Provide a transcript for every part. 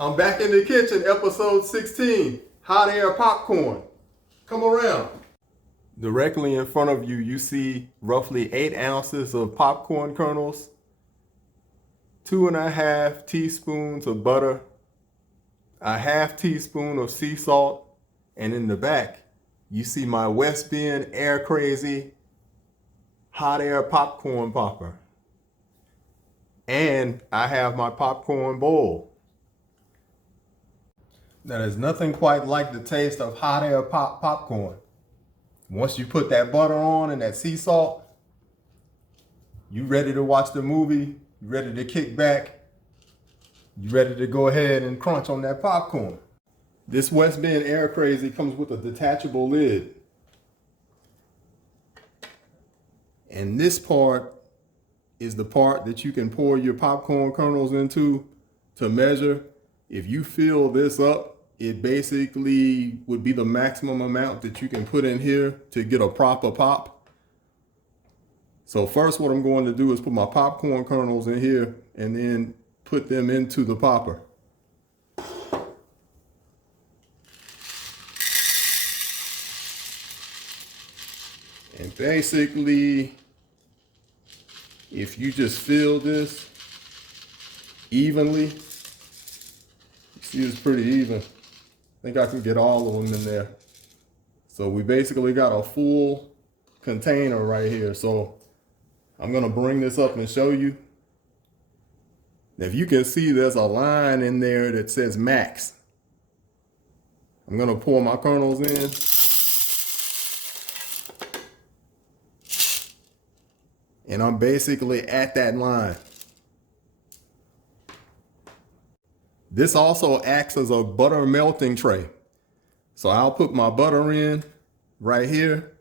I'm back in the kitchen, episode 16, hot air popcorn. Come around. Directly in front of you, you see roughly 8 ounces of popcorn kernels, 2.5 teaspoons of butter, a half teaspoon of sea salt, and in the back, you see my West Bend Air Crazy hot air popcorn popper. And I have my popcorn bowl. Now, there's nothing quite like the taste of hot air popcorn. Once you put that butter on and that sea salt, you ready to watch the movie, you ready to kick back, you ready to go ahead and crunch on that popcorn. This West Bend Air Crazy comes with a detachable lid. And this part is the part that you can pour your popcorn kernels into to measure. If you fill this up, it basically would be the maximum amount that you can put in here to get a proper pop. So first what I'm going to do is put my popcorn kernels in here and then put them into the popper. And basically, if you just fill this evenly, see, it's pretty even. I think I can get all of them in there. So we basically got a full container right here. So I'm gonna bring this up and show you. If you can see, there's a line in there that says max. I'm gonna pour my kernels in. And I'm basically at that line. This also acts as a butter melting tray. So I'll put my butter in right here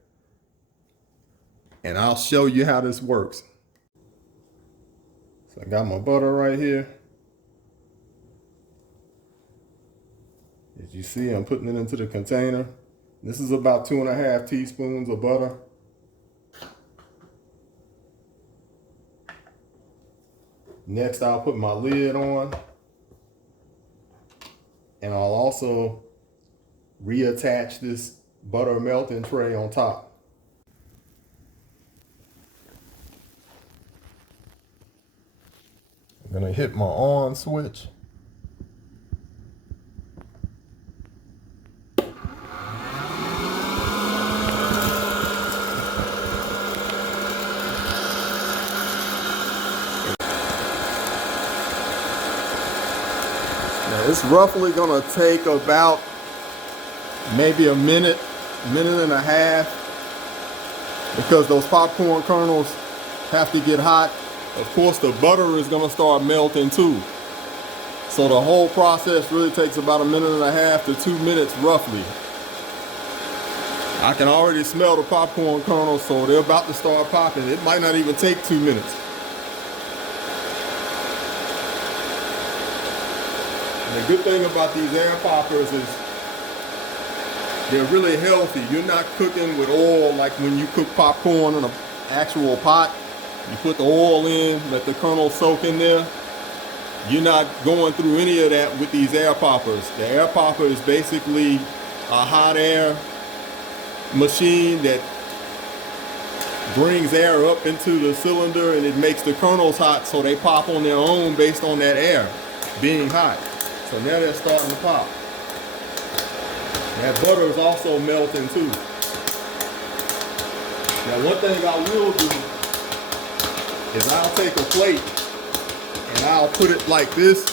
and I'll show you how this works. So I got my butter right here. As you see, I'm putting it into the container. This is about 2.5 teaspoons of butter. Next, I'll put my lid on. And I'll also reattach this butter melting tray on top. I'm gonna hit my on switch. Now, it's roughly gonna take about maybe a minute and a half, because those popcorn kernels have to get hot. Of course, the butter is gonna start melting too. So the whole process really takes about a minute and a half to 2 minutes roughly. I can already smell the popcorn kernels, so they're about to start popping. It might not even take 2 minutes. And the good thing about these air poppers is they're really healthy. You're not cooking with oil like when you cook popcorn in an actual pot. You put the oil in, let the kernels soak in there. You're not going through any of that with these air poppers. The air popper is basically a hot air machine that brings air up into the cylinder and it makes the kernels hot, so they pop on their own based on that air being hot. So now they're starting to pop. That butter is also melting too. Now, one thing I will do is I'll take a plate and I'll put it like this,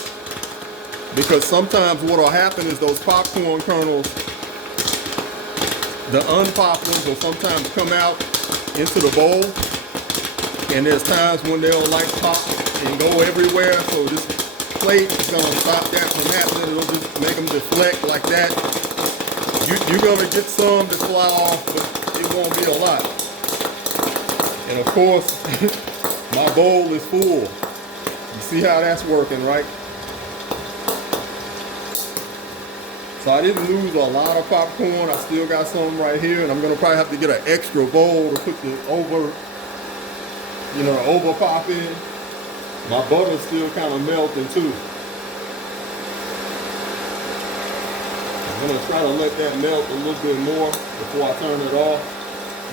because sometimes what will happen is those popcorn kernels, the unpopped ones, will sometimes come out into the bowl, and there's times when they'll like pop and go everywhere. So this plate is gonna stop that from happening. It'll just make them deflect like that. You're gonna get some that fly off, but it won't be a lot. And of course, my bowl is full. You see how that's working, right? So I didn't lose a lot of popcorn. I still got some right here, and I'm gonna probably have to get an extra bowl to put the over pop in. My butter's still kind of melting too. I'm gonna try to let that melt a little bit more before I turn it off.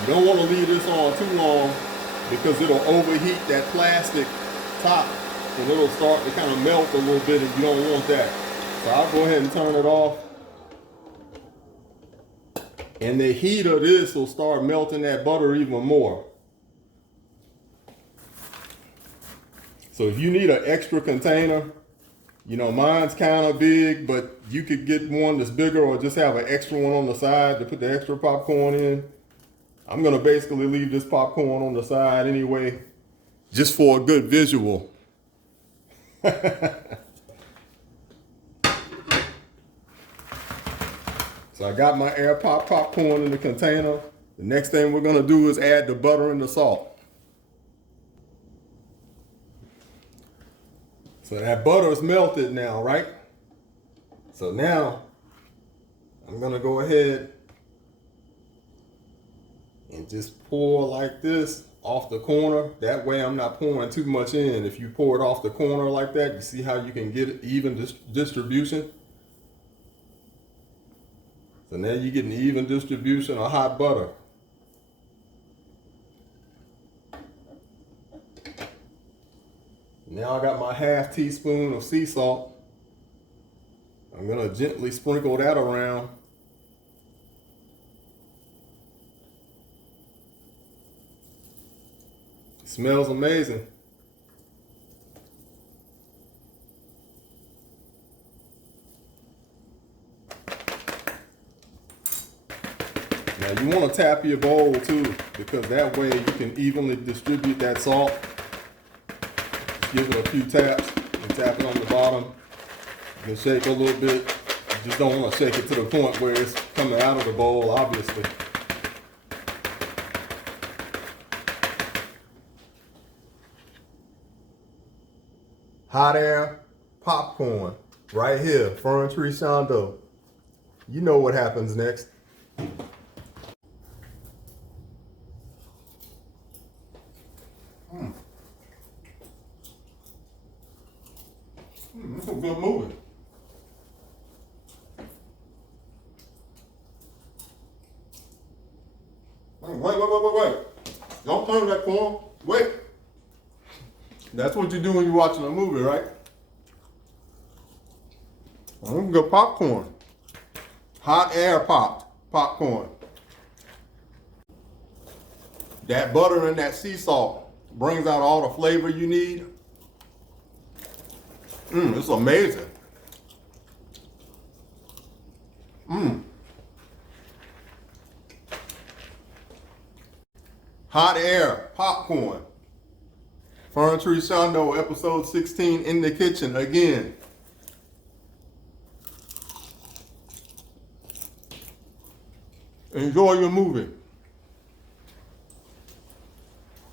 You don't want to leave this on too long because it'll overheat that plastic top and it'll start to kind of melt a little bit, and you don't want that. So I'll go ahead and turn it off. And the heat of this will start melting that butter even more. So if you need an extra container, you know, mine's kind of big, but you could get one that's bigger or just have an extra one on the side to put the extra popcorn in. I'm gonna basically leave this popcorn on the side anyway, just for a good visual. So I got my air pop popcorn in the container. The next thing we're gonna do is add the butter and the salt. So that butter is melted now, right? So now I'm gonna go ahead and just pour like this off the corner. That way I'm not pouring too much in. If you pour it off the corner like that, you see how you can get even distribution? So now you get an even distribution of hot butter. Now I got my ½ teaspoon of sea salt. I'm gonna gently sprinkle that around. It smells amazing. Now you want to tap your bowl too, because that way you can evenly distribute that salt. Give it a few taps and tap it on the bottom. You can shake a little bit. You just don't want to shake it to the point where it's coming out of the bowl, obviously. Hot air popcorn right here, Fern Tree Shondo. You know what happens next. That's a good movie. Wait. Don't turn that corn. Wait. That's what you do when you're watching a movie, right? I'm gonna go popcorn. Hot air popped popcorn. That butter and that sea salt brings out all the flavor you need. It's amazing. Hot air popcorn. Fern Tree Shondo, episode 16 in the kitchen again. Enjoy your movie.